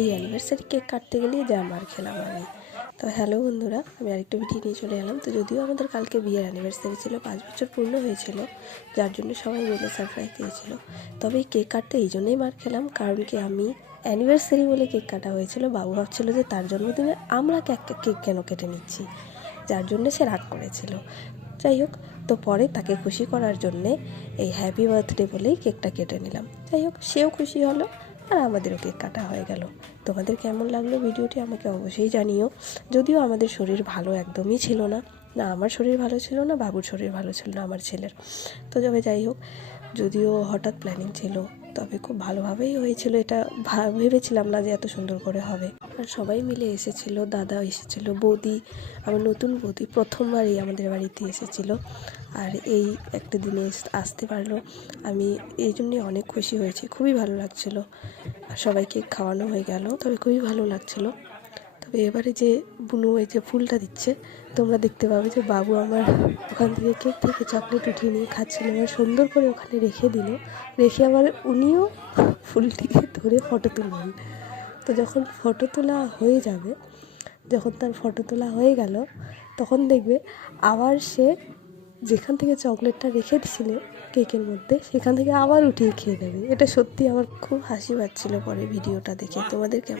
এই anniversary cake কাটতে গেলেই যা মার খেলাম আমি। তো হ্যালো বন্ধুরা, আমি আরেকটু ভিডিও নিয়ে চলে এলাম। তো যদিও আমাদের কালকে বিয়ের অ্যানিভার্সারি ছিল, পাঁচ বছর পূর্ণ হয়েছিল, যার জন্য সবাই মিলে সারপ্রাইজ দিয়েছিল। তবে কেক কাটতে এই জন্যই মার খেলাম, কারণ কি আমি অ্যানিভার্সারি বলে কেক কাটা হয়েছিল। বাবু ভাবছিল যে তার জন্মদিনে আমরা কেক কেক কেন কেটে নিচ্ছি, যার জন্য সে রাগ করেছিল। যাই হোক, তো পরে তাকে খুশি করার জন্যে এই হ্যাপি বার্থডে বলেই কেকটা কেটে নিলাম। যাই হোক, সেও খুশি হলো। আর আমাদেরও কেক কাটা হয়ে গেল। তোমাদের কেমন লাগল ভিডিওটি আমাকে অবশ্যই জানিও। যদিও আমাদের শরীর ভালো একদমই ছিল না। না, আমার শরীর ভালো ছিল না, বাবুর শরীর ভালো ছিল না, আমার ছেলের। তো যবে যাই হোক, যদিও হঠাৎ প্ল্যানিং ছিল তবে খুব ভালোভাবেই হয়েছিল এটা। ভেবেছিলাম না যে এত সুন্দর করে হবে। আর সবাই মিলে এসেছিল, দাদা এসেছিল, বৌদি, আমার নতুন বৌদি প্রথমবারই আমাদের বাড়িতে এসেছিল। আর এই একটা দিনে আসতে পারল। আমি এই জন্যে অনেক খুশি হয়েছি, খুবই ভালো লাগছিল। আর সবাইকে খাওয়ানো হয়ে গেল, তবে খুবই ভালো লাগছিল। তবে এবারে যে বুনু এই যে ফুলটা দিচ্ছে, তোমরা দেখতে পাবে যে বাবু আমার ওখান থেকে কেক থেকে চকলেট উঠিয়ে নিয়ে খাচ্ছিল। আমার সুন্দর করে ওখানে রেখে দিল। রেখে আবার উনিও ফুলটিকে ধরে ফটো তুলবেন তো যখন ফটো তোলা হয়ে যাবে, যখন তার ফটো তোলা হয়ে গেল, তখন দেখবে আবার সে যেখান থেকে চকলেটটা রেখে দিয়েছিল কেকের মধ্যে, সেখান থেকে আবার উঠিয়ে খেয়ে নেবে। এটা সত্যি আমার খুব হাসি পাচ্ছিল পরে ভিডিওটা দেখে। তোমাদের কেমন